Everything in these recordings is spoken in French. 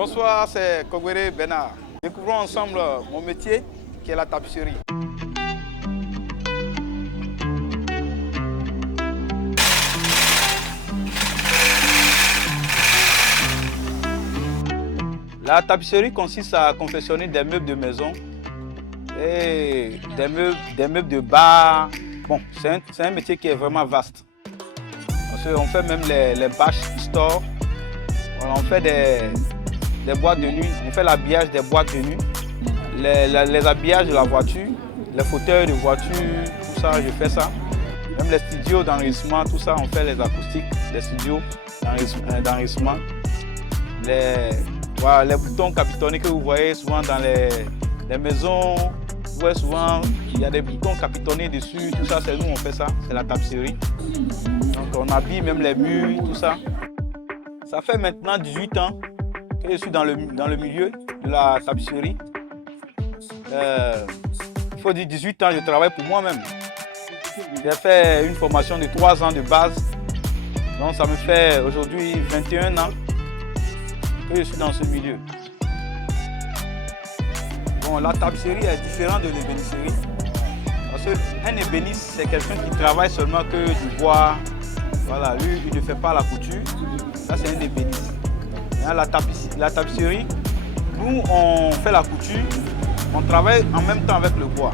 Bonsoir, c'est Kogwere Benard. Découvrons ensemble mon métier qui est la tapisserie. La tapisserie consiste à confectionner des meubles de maison et des meubles de bar. Bon, c'est un métier qui est vraiment vaste. Parce qu'on fait même les bâches store. On fait des boîtes de nuit, on fait l'habillage des boîtes de nuit, les habillages de la voiture, les fauteuils de voiture, tout ça, je fais ça. Même les studios d'enregistrement, tout ça, on fait les acoustiques, les studios d'enregistrement. Les boutons capitonnés que vous voyez souvent dans les maisons, vous voyez souvent, il y a des boutons capitonnés dessus, tout ça, c'est nous, on fait ça, c'est la tapisserie. Donc on habille même les murs, tout ça. Ça fait maintenant 18 ans que je suis dans le milieu de la tapisserie. Il faut dire 18 ans, je travaille pour moi-même. J'ai fait une formation de 3 ans de base. Donc ça me fait aujourd'hui 21 ans que je suis dans ce milieu. Bon, la tapisserie est différente de l'ébénisserie. Parce qu'un ébéniste, c'est quelqu'un qui travaille seulement que du bois. Voilà, lui, il ne fait pas la couture. Ça, c'est un ébéniste. La tapisserie, nous, on fait la couture, on travaille en même temps avec le bois.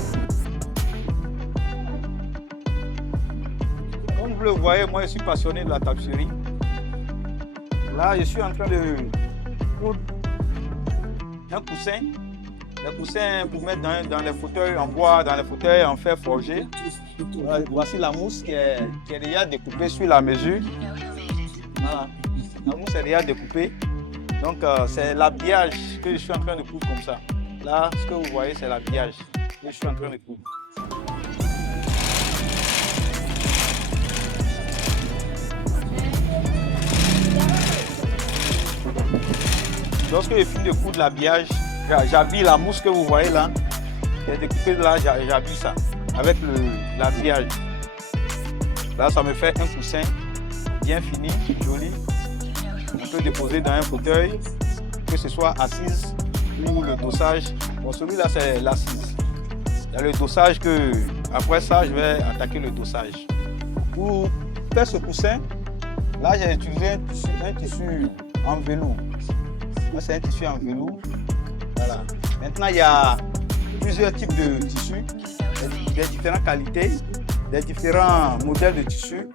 Comme vous le voyez, moi, je suis passionné de la tapisserie. Là, je suis en train de coudre un coussin. Des coussins pour mettre dans les fauteuils en bois, dans les fauteuils en fer forgé. Voici la mousse qui est déjà découpée sur la mesure. Voilà. La mousse est déjà découpée. Donc c'est l'habillage que je suis en train de coudre comme ça. Là, ce que vous voyez, c'est l'habillage que je suis en train de coudre. Lorsque je finis de coudre l'habillage, j'habille la mousse que vous voyez là. J'ai découpé là, j'habille ça avec l'habillage. Là, ça me fait un coussin bien fini, joli. On peut déposer dans un fauteuil, que ce soit assise ou le dossage. Bon, celui-là, c'est l'assise. Il y a le dossage que, après ça, je vais attaquer le dossage. Pour faire ce coussin, là, j'ai utilisé un tissu en velours. Là, c'est un tissu en velours. Voilà. Maintenant, il y a plusieurs types de tissus, des différentes qualités, des différents modèles de tissus.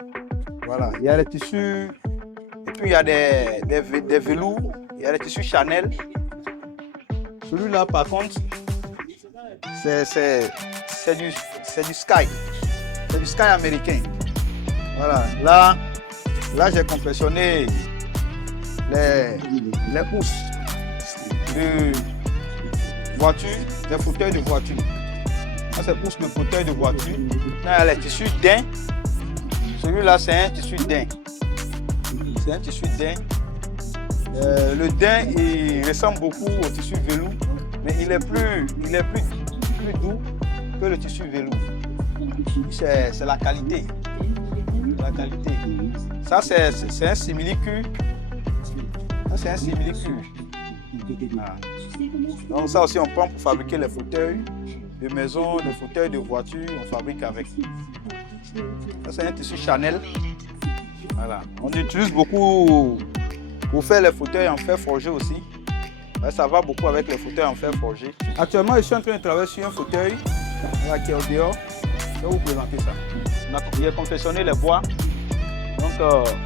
Voilà. Il y a les tissus, et puis il y a des velours, il y a les tissus Chanel. Celui-là, par contre, c'est du Sky. C'est du Sky américain. Voilà. Là j'ai confectionné les housses de voiture, des fauteuils de voiture. Ça, c'est pousse de fauteuil de voiture. Là, il y a les tissus daim. Celui-là, c'est un tissu daim. C'est un tissu daim. Le daim, il ressemble beaucoup au tissu velours, mais il est plus doux que le tissu velours. C'est la qualité. La qualité. Ça, c'est un simili-cuir. Ça, c'est un simili-cuir. Ah. Donc ça aussi, on prend pour fabriquer les fauteuils de maison, les fauteuils de voiture, on fabrique avec. Ça, c'est un tissu Chanel. Voilà. On utilise beaucoup pour faire les fauteuils en fer forgé aussi. Ça va beaucoup avec les fauteuils en fer forgé. Actuellement, je suis en train de travailler sur un fauteuil là, qui est au dehors. Je vais vous présenter ça. J'ai confectionné les bois. Donc,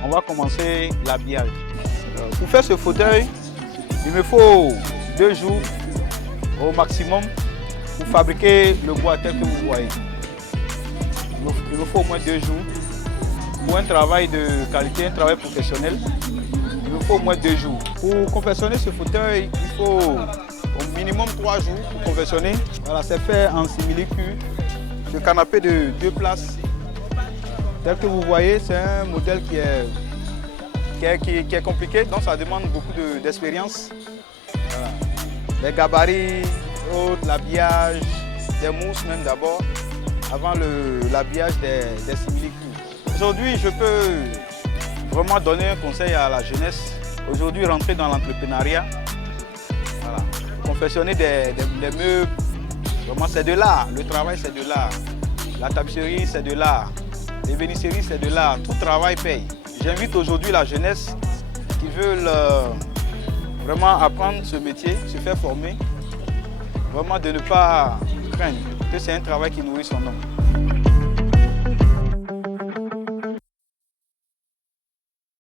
on va commencer l'habillage. Pour faire ce fauteuil, il me faut 2 jours au maximum pour fabriquer le bois tel que vous voyez. Il me faut au moins 2 jours. Pour un travail de qualité, un travail professionnel, il me faut au moins 2 jours. Pour confectionner ce fauteuil, il faut au minimum 3 jours pour confectionner. Voilà, c'est fait en simili-cuir. Ce canapé de 2 places. Tel que vous voyez, c'est un modèle qui est compliqué, donc ça demande beaucoup d'expérience. Voilà. Les gabarits, l'habillage, des mousses même d'abord, avant l'habillage des simili-cuirs. Aujourd'hui, je peux vraiment donner un conseil à la jeunesse. Aujourd'hui, rentrer dans l'entrepreneuriat, Voilà. Confectionner des meubles, vraiment c'est de l'art. Le travail c'est de l'art. La tapisserie c'est de l'art. L'ébénisserie c'est de l'art. Tout travail paye. J'invite aujourd'hui la jeunesse qui veulent vraiment apprendre ce métier, se faire former, vraiment de ne pas craindre que c'est un travail qui nourrit son homme.